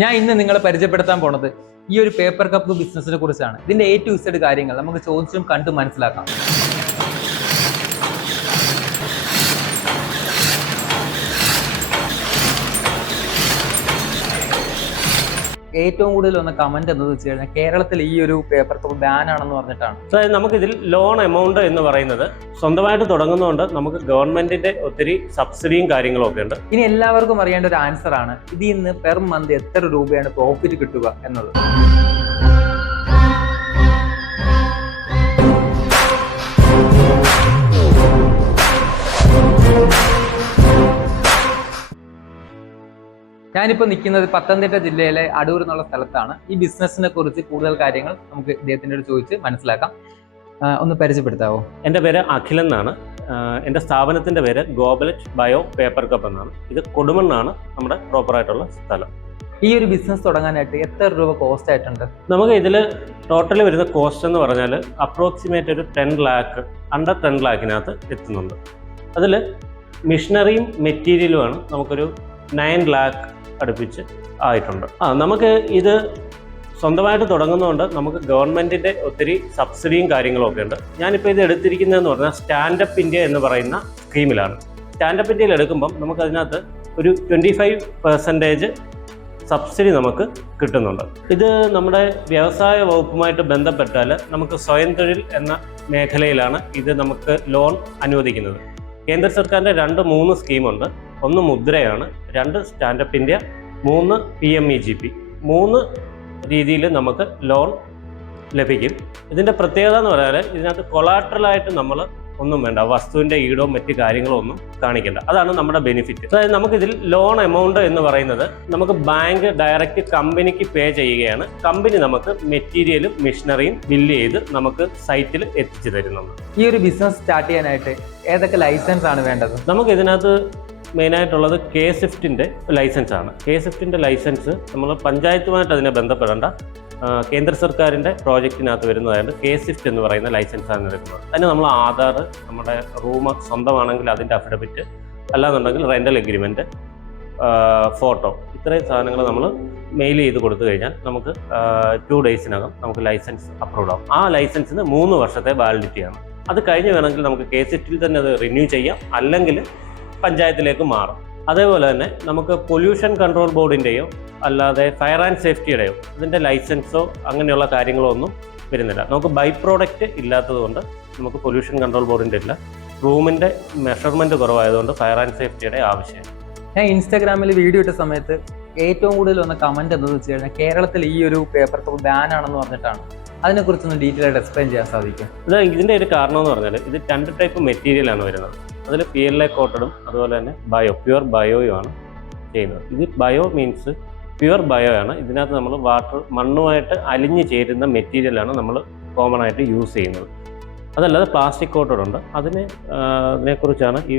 ഞാൻ ഇന്ന് നിങ്ങളെ പരിചയപ്പെടുത്താൻ പോണത് ഈ ഒരു പേപ്പർ കപ്പ് ബിസിനസിനെ കുറിച്ചാണ്. ഇതിന്റെ A to Z കാര്യങ്ങൾ നമുക്ക് ചോദിച്ചും കണ്ടു മനസ്സിലാക്കാം. ഏറ്റവും കൂടുതൽ വന്ന കമന്റ് എന്താ വെച്ച് കഴിഞ്ഞാൽ കേരളത്തിൽ ഈ ഒരു പേപ്പർ കപ്പ് ബാൻ ആണെന്ന് പറഞ്ഞിട്ടാണ്. അതായത് നമുക്കിതിൽ ലോൺ എമൗണ്ട് എന്ന് പറയുന്നത് സ്വന്തമായിട്ട് തുടങ്ങുന്നതുകൊണ്ട് നമുക്ക് ഗവൺമെന്റിന്റെ ഒത്തിരി സബ്സിഡിയും കാര്യങ്ങളും ഒക്കെ ഉണ്ട്. ഇനി എല്ലാവർക്കും അറിയേണ്ട ഒരു ആൻസർ ആണ് ഇതിൽ നിന്ന് പെർ മന്ത് എത്ര രൂപയാണ് പ്രോഫിറ്റ് കിട്ടുക എന്നത്. ഞാനിപ്പോൾ നിൽക്കുന്നത് പത്തനംതിട്ട ജില്ലയിലെ അടൂർ എന്നുള്ള സ്ഥലത്താണ്. ഈ ബിസിനസിനെ കുറിച്ച് കൂടുതൽ കാര്യങ്ങൾ നമുക്ക് ഇദ്ദേഹത്തിനോട് ചോദിച്ച് മനസ്സിലാക്കാം. ഒന്ന് പരിചയപ്പെടുത്താവോ? എൻ്റെ പേര് അഖിൽ എന്നാണ്. എൻ്റെ സ്ഥാപനത്തിൻ്റെ പേര് ഗോബലറ്റ് ബയോ പേപ്പർ കപ്പ് എന്നാണ്. ഇത് കൊടുമണ്ണാണ് നമ്മുടെ പ്രോപ്പറായിട്ടുള്ള സ്ഥലം. ഈ ഒരു ബിസിനസ് തുടങ്ങാനായിട്ട് എത്ര രൂപ കോസ്റ്റ് ആയിട്ടുണ്ട്? നമുക്ക് ഇതിൽ ടോട്ടൽ വരുന്ന കോസ്റ്റ് എന്ന് പറഞ്ഞാൽ അപ്രോക്സിമേറ്റ് ഒരു 10 lakh, അണ്ടർ 10 lakhനകത്ത് എത്തുന്നുണ്ട്. അതിൽ മിഷനറിയും മെറ്റീരിയലുമാണ് നമുക്കൊരു 9 lakh അടുപ്പിച്ച് ആയിട്ടുണ്ട്. നമുക്ക് ഇത് സ്വന്തമായിട്ട് തുടങ്ങുന്നതുകൊണ്ട് നമുക്ക് ഗവൺമെൻറ്റിൻ്റെ ഒത്തിരി സബ്സിഡിയും കാര്യങ്ങളും ഒക്കെ ഉണ്ട്. ഞാനിപ്പോൾ ഇത് എടുത്തിരിക്കുന്നതെന്ന് പറഞ്ഞാൽ സ്റ്റാൻഡപ്പ് ഇന്ത്യ എന്ന് പറയുന്ന സ്കീമിലാണ്. സ്റ്റാൻഡപ്പ് ഇന്ത്യയിൽ എടുക്കുമ്പം നമുക്കതിനകത്ത് ഒരു 25% സബ്സിഡി നമുക്ക് കിട്ടുന്നുണ്ട്. ഇത് നമ്മുടെ വ്യവസായ വകുപ്പുമായിട്ട് ബന്ധപ്പെട്ടാൽ നമുക്ക് സ്വയം തൊഴിൽ എന്ന മേഖലയിലാണ് ഇത് നമുക്ക് ലോൺ അനുവദിക്കുന്നത്. കേന്ദ്ര സർക്കാരിൻ്റെ 2-3 സ്കീമുണ്ട്. 1 മുദ്രയാണ്, 2 സ്റ്റാൻഡപ്പ് ഇന്ത്യ, 3 PMEGP. 3 രീതിയിൽ നമുക്ക് ലോൺ ലഭിക്കും. ഇതിൻ്റെ പ്രത്യേകത എന്ന് പറഞ്ഞാൽ ഇതിനകത്ത് കൊളാട്രലായിട്ട് നമ്മൾ ഒന്നും വേണ്ട, വസ്തുവിൻ്റെ ഈടോ മറ്റ് കാര്യങ്ങളോ ഒന്നും കാണിക്കേണ്ട. അതാണ് നമ്മുടെ ബെനിഫിറ്റ്. അതായത് നമുക്കിതിൽ ലോൺ എമൗണ്ട് എന്ന് പറയുന്നത് നമുക്ക് ബാങ്ക് ഡയറക്റ്റ് കമ്പനിക്ക് പേ ചെയ്യുകയാണ്. കമ്പനി നമുക്ക് മെറ്റീരിയലും മിഷനറിയും ബില്ല് ചെയ്ത് നമുക്ക് സൈറ്റിൽ എത്തിച്ചു തരുന്നുണ്ട്. ഈ ഒരു ബിസിനസ് സ്റ്റാർട്ട് ചെയ്യാനായിട്ട് ഏതൊക്കെ ലൈസൻസ് ആണ് വേണ്ടത്? നമുക്ക് ഇതിനകത്ത് മെയിനായിട്ടുള്ളത് K-SWIFTൻ്റെ ലൈസൻസ് ആണ്. K-SWIFTൻ്റെ ലൈസൻസ് നമ്മൾ പഞ്ചായത്തുമായിട്ട് അതിനെ ബന്ധപ്പെടേണ്ട, കേന്ദ്ര സർക്കാരിൻ്റെ പ്രോജക്റ്റിനകത്ത് വരുന്നതായത് K-SWIFT എന്ന് പറയുന്ന ലൈസൻസാണ് എടുക്കുന്നത്. അതിന് നമ്മൾ ആധാർ, നമ്മുടെ റൂം സ്വന്തമാണെങ്കിൽ അതിൻ്റെ അഫിഡവിറ്റ്, അല്ലാന്നുണ്ടെങ്കിൽ റെൻ്റൽ എഗ്രിമെൻറ്റ്, ഫോട്ടോ, ഇത്രയും സാധനങ്ങൾ നമ്മൾ മെയിൽ ചെയ്ത് കൊടുത്തു കഴിഞ്ഞാൽ നമുക്ക് 2 daysനകം നമുക്ക് ലൈസൻസ് അപ്രൂവ് ആവും. ആ ലൈസൻസിന് 3 വർഷത്തെ വാലിഡിറ്റിയാണ്. അത് കഴിഞ്ഞ് വേണമെങ്കിൽ നമുക്ക് K-SWIFTൽ തന്നെ അത് റിന്യൂ ചെയ്യാം, അല്ലെങ്കിൽ പഞ്ചായത്തിലേക്ക് മാറും. അതേപോലെ തന്നെ നമുക്ക് പൊല്യൂഷൻ കൺട്രോൾ ബോർഡിൻ്റെയോ അല്ലാതെ ഫയർ ആൻഡ് സേഫ്റ്റിയുടെയോ ഇതിൻ്റെ ലൈസൻസോ അങ്ങനെയുള്ള കാര്യങ്ങളോ ഒന്നും വരുന്നില്ല. നമുക്ക് ബൈ പ്രോഡക്റ്റ് ഇല്ലാത്തതുകൊണ്ട് നമുക്ക് പൊല്യൂഷൻ കൺട്രോൾ ബോർഡിൻ്റെ ഇല്ല. റൂമിൻ്റെ മെഷർമെൻറ്റ് കുറവായതുകൊണ്ട് ഫയർ ആൻഡ് സേഫ്റ്റിയുടെ ആവശ്യമാണ്. ഞാൻ ഇൻസ്റ്റാഗ്രാമിൽ വീഡിയോ ഇട്ട സമയത്ത് ഏറ്റവും കൂടുതൽ വന്ന കമൻറ്റ് എന്താണെന്ന് വെച്ച് കഴിഞ്ഞാൽ കേരളത്തിൽ ഈ ഒരു പേപ്പർ കപ്പ് ബാൻ ആണെന്ന് പറഞ്ഞിട്ടാണ്. അതിനെക്കുറിച്ചൊന്ന് ഡീറ്റെയിൽ ആയിട്ട് എക്സ്പ്ലെയിൻ ചെയ്യാൻ സാധിക്കും? ഇതിൻ്റെ ഒരു കാരണം എന്ന് പറഞ്ഞാൽ ഇത് 2 ടൈപ്പ് മെറ്റീരിയലാണ് വരുന്നത്. അതിൽ PLA കോട്ടഡും അതുപോലെ തന്നെ പ്യുവർ ബയോയുമാണ് ചെയ്യുന്നത്. ഇത് ബയോ മീൻസ് പ്യുവർ ബയോ ആണ്. ഇതിനകത്ത് നമ്മൾ മണ്ണുമായിട്ട് അലിഞ്ഞു ചേരുന്ന മെറ്റീരിയലാണ് നമ്മൾ കോമൺ ആയിട്ട് യൂസ് ചെയ്യുന്നത്. അതല്ലാതെ പ്ലാസ്റ്റിക് കോട്ടഡുണ്ട്. അതിനെക്കുറിച്ചാണ് ഈ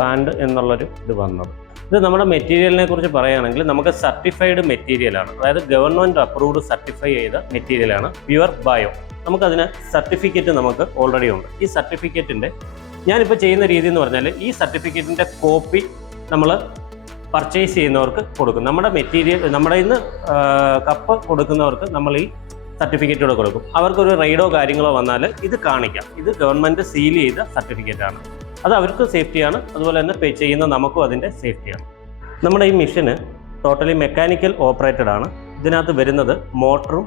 ബാൻഡ് എന്നുള്ളൊരു ഇത് വന്നത്. ഇത് നമ്മുടെ മെറ്റീരിയലിനെ കുറിച്ച് പറയുകയാണെങ്കിൽ നമുക്ക് സർട്ടിഫൈഡ് മെറ്റീരിയലാണ്. അതായത് ഗവൺമെൻറ് അപ്രൂവ്ഡ് സർട്ടിഫൈ ചെയ്ത മെറ്റീരിയലാണ് പ്യുവർ ബയോ. നമുക്കതിന് സർട്ടിഫിക്കറ്റ് നമുക്ക് ഓൾറെഡി ഉണ്ട്. ഈ സർട്ടിഫിക്കറ്റിൻ്റെ ഞാനിപ്പോൾ ചെയ്യുന്ന രീതി എന്ന് പറഞ്ഞാൽ ഈ സർട്ടിഫിക്കറ്റിൻ്റെ കോപ്പി നമ്മൾ പർച്ചേസ് ചെയ്യുന്നവർക്ക് കൊടുക്കും. നമ്മുടെ മെറ്റീരിയൽ നമ്മുടെ ഇന്ന് കപ്പ് കൊടുക്കുന്നവർക്ക് നമ്മൾ ഈ സർട്ടിഫിക്കറ്റോടെ കൊടുക്കും. അവർക്കൊരു റൈഡോ കാര്യങ്ങളോ വന്നാൽ ഇത് കാണിക്കാം. ഇത് ഗവൺമെൻറ് സീൽ ചെയ്ത സർട്ടിഫിക്കറ്റാണ്. അത് അവർക്ക് സേഫ്റ്റിയാണ്, അതുപോലെ തന്നെ ചെയ്യുന്ന നമുക്കും അതിൻ്റെ സേഫ്റ്റിയാണ്. നമ്മുടെ ഈ മെഷീന് ടോട്ടലി മെക്കാനിക്കൽ ഓപ്പറേറ്റഡ് ആണ്. ഇതിനകത്ത് വരുന്നത് മോട്ടറും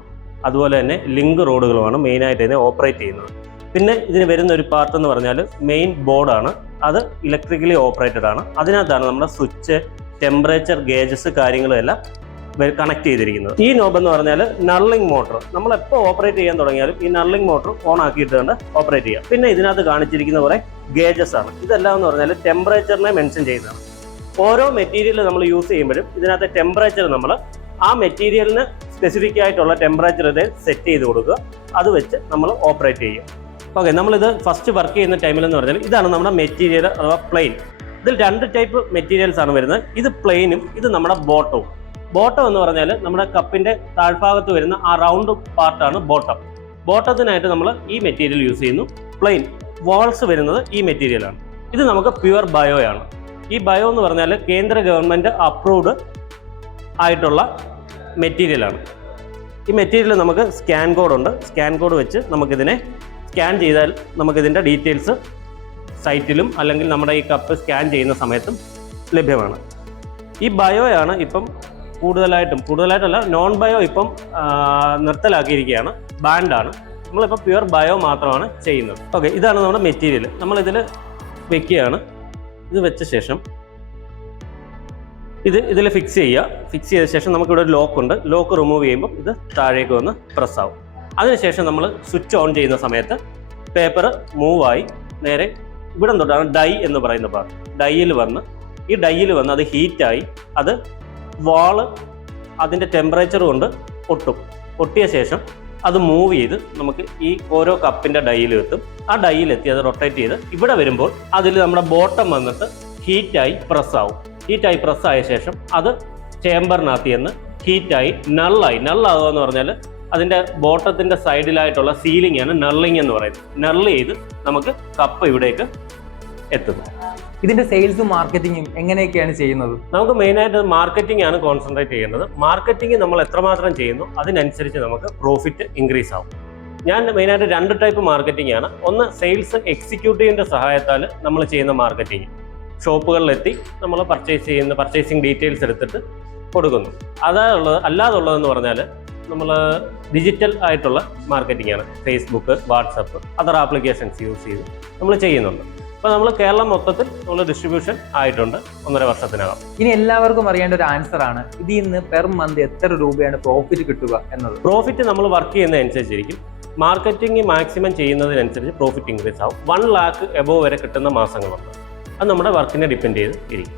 അതുപോലെ തന്നെ ലിങ്ക് റോഡുകളുമാണ് മെയിനായിട്ട് ഇതിനെ ഓപ്പറേറ്റ് ചെയ്യുന്നത്. പിന്നെ ഇതിന് വരുന്ന ഒരു പാർട്ട് എന്ന് പറഞ്ഞാൽ മെയിൻ ബോർഡാണ്. അത് ഇലക്ട്രിക്കലി ഓപ്പറേറ്റഡ് ആണ്. അതിനകത്താണ് നമ്മുടെ സ്വിച്ച്, ടെമ്പറേച്ചർ ഗേജസ് കാര്യങ്ങളെല്ലാം കണക്ട് ചെയ്തിരിക്കുന്നത്. ഈ നോബ് എന്ന് പറഞ്ഞാൽ നള്ളിംഗ് മോട്ടർ. നമ്മളെപ്പോൾ ഓപ്പറേറ്റ് ചെയ്യാൻ തുടങ്ങിയാലും ഈ നള്ളിംഗ് മോട്ടർ ഓൺ ആക്കിയിട്ട് കൊണ്ട് ഓപ്പറേറ്റ് ചെയ്യാം. പിന്നെ ഇതിനകത്ത് കാണിച്ചിരിക്കുന്ന കുറേ ഗേജസ് ആണ്. ഇതെല്ലാം എന്ന് പറഞ്ഞാൽ ടെമ്പറേച്ചറിനെ മെൻഷൻ ചെയ്യുന്നതാണ്. ഓരോ മെറ്റീരിയൽ നമ്മൾ യൂസ് ചെയ്യുമ്പോഴും ഇതിനകത്ത് ടെമ്പറേച്ചർ നമ്മൾ ആ മെറ്റീരിയലിന് സ്പെസിഫിക് ആയിട്ടുള്ള ടെമ്പറേച്ചർ ഇത് സെറ്റ് ചെയ്ത് കൊടുക്കുക. അത് വെച്ച് നമ്മൾ ഓപ്പറേറ്റ് ചെയ്യും. ഓക്കെ, നമ്മളിത് ഫസ്റ്റ് വർക്ക് ചെയ്യുന്ന ടൈമിലെന്ന് പറഞ്ഞാൽ ഇതാണ് നമ്മുടെ മെറ്റീരിയൽ അഥവാ പ്ലെയിൻ. ഇതിൽ 2 ടൈപ്പ് മെറ്റീരിയൽസ് ആണ് വരുന്നത്. ഇത് പ്ലെയിനും ഇത് നമ്മുടെ ബോട്ടവും. ബോട്ടം എന്ന് പറഞ്ഞാൽ നമ്മുടെ കപ്പിൻ്റെ താഴ്ഭാഗത്ത് വരുന്ന ആ റൗണ്ട് പാർട്ടാണ് ബോട്ടം. ബോട്ടത്തിനായിട്ട് നമ്മൾ ഈ മെറ്റീരിയൽ യൂസ് ചെയ്യുന്നു. പ്ലെയിൻ വാൾസ് വരുന്നത് ഈ മെറ്റീരിയലാണ്. ഇത് നമുക്ക് പ്യുവർ ബയോയാണ്. ഈ ബയോ എന്ന് പറഞ്ഞാൽ കേന്ദ്ര ഗവൺമെൻറ് അപ്രൂവ്ഡ് ആയിട്ടുള്ള മെറ്റീരിയലാണ്. ഈ മെറ്റീരിയൽ നമുക്ക് സ്കാൻ കോഡുണ്ട്. സ്കാൻ കോഡ് വെച്ച് നമുക്കിതിനെ സ്കാൻ ചെയ്താൽ നമുക്കിതിൻ്റെ ഡീറ്റെയിൽസ് സൈറ്റിലും അല്ലെങ്കിൽ നമ്മുടെ ഈ കപ്പ് സ്കാൻ ചെയ്യുന്ന സമയത്തും ലഭ്യമാണ്. ഈ ബയോയാണ് ഇപ്പം കൂടുതലായിട്ടല്ല, നോൺ ബയോ ഇപ്പം നിർത്തലാക്കിയിരിക്കുകയാണ്, ബാൻഡാണ്. നമ്മളിപ്പോൾ പ്യുവർ ബയോ മാത്രമാണ് ചെയ്യുന്നത്. ഓക്കെ, ഇതാണ് നമ്മുടെ മെറ്റീരിയൽ. നമ്മളിതിൽ വെക്കുകയാണ്. ഇത് വെച്ച ശേഷം ഇതിൽ ഫിക്സ് ചെയ്യുക. ഫിക്സ് ചെയ്ത ശേഷം നമുക്കിവിടെ ഒരു ലോക്കുണ്ട്. ലോക്ക് റിമൂവ് ചെയ്യുമ്പോൾ ഇത് താഴേക്ക് വന്ന് പ്രസ് ആവും. അതിനുശേഷം നമ്മൾ സ്വിച്ച് ഓൺ ചെയ്യുന്ന സമയത്ത് പേപ്പർ മൂവായി നേരെ ഇവിടെ തൊട്ടാണ് ഡൈ എന്ന് പറയുന്ന ഭാഗം. ഡൈയിൽ വന്ന് അത് ഹീറ്റായി അത് വാള് അതിൻ്റെ ടെമ്പറേച്ചർ കൊണ്ട് പൊട്ടിയ ശേഷം അത് മൂവ് ചെയ്ത് നമുക്ക് ഈ ഓരോ കപ്പിൻ്റെ ഡൈയിൽ എത്തും. ആ ഡൈയിലെത്തി അത് റൊട്ടേറ്റ് ചെയ്ത് ഇവിടെ വരുമ്പോൾ അതിൽ നമ്മുടെ ബോട്ടം വന്നിട്ട് ഹീറ്റായി പ്രസ്സാവും. ഹീറ്റായി പ്രസ്സായ ശേഷം അത് ചേമ്പറിനകത്ത് ചെന്ന് ഹീറ്റായി നള്ളാകുക എന്ന് പറഞ്ഞാൽ അതിൻ്റെ ബോട്ടത്തിൻ്റെ സൈഡിലായിട്ടുള്ള സീലിംഗ് ആണ് നള്ളിങ് എന്ന് പറയുന്നത്. നള്ള് ചെയ്ത് നമുക്ക് കപ്പ് ഇവിടേക്ക് എത്തുന്നു. ഇതിന്റെ സെയിൽസും മാർക്കറ്റിങ്ങും എങ്ങനെയൊക്കെയാണ് ചെയ്യുന്നത്? നമുക്ക് മെയിനായിട്ട് മാർക്കറ്റിംഗ് ആണ് കോൺസെൻട്രേറ്റ് ചെയ്യുന്നത്. മാർക്കറ്റിംഗ് നമ്മൾ എത്രമാത്രം ചെയ്യുന്നു അതിനനുസരിച്ച് നമുക്ക് പ്രോഫിറ്റ് ഇൻക്രീസ് ആവും. ഞാൻ മെയിനായിട്ട് 2 ടൈപ്പ് മാർക്കറ്റിംഗ് ആണ്. ഒന്ന് സെയിൽസ് എക്സിക്യൂട്ടീവിൻ്റെ സഹായത്താൽ നമ്മൾ ചെയ്യുന്ന മാർക്കറ്റിംഗ്. ഷോപ്പുകളിലെത്തി നമ്മൾ പർച്ചേസിങ് ഡീറ്റെയിൽസ് എടുത്തിട്ട് കൊടുക്കുന്നു. അല്ലാതുള്ളതെന്ന് പറഞ്ഞാൽ നമ്മൾ ഡിജിറ്റൽ ആയിട്ടുള്ള മാർക്കറ്റിംഗ് ആണ്. Facebook, WhatsApp, other applications use ചെയ്ത് നമ്മൾ ചെയ്യുന്നുണ്ട്. അപ്പോൾ നമ്മൾ കേരളം മൊത്തത്തിൽ നമ്മൾ ഡിസ്ട്രിബ്യൂഷൻ ആയിട്ടുണ്ട് 1.5 വർഷത്തിനകം. ഇനി എല്ലാവർക്കും അറിയേണ്ട ഒരു ആൻസർ ആണ്, ഇതിൽ നിന്ന് പെർ മന്ത് എത്ര രൂപയാണ് പ്രോഫിറ്റ് കിട്ടുക എന്നത്. പ്രോഫിറ്റ് നമ്മൾ വർക്ക് ചെയ്യുന്നതനുസരിച്ചിരിക്കും. മാർക്കറ്റിംഗ് മാക്സിമം ചെയ്യുന്നതിനനുസരിച്ച് പ്രോഫിറ്റ് ഇൻക്രീസ് ആവും. 1 lakh എബോവ് വരെ കിട്ടുന്ന മാസങ്ങളുണ്ട്. അത് നമ്മുടെ വർക്കിനെ ഡിപ്പെൻഡ് ചെയ്ത് ഇരിക്കും.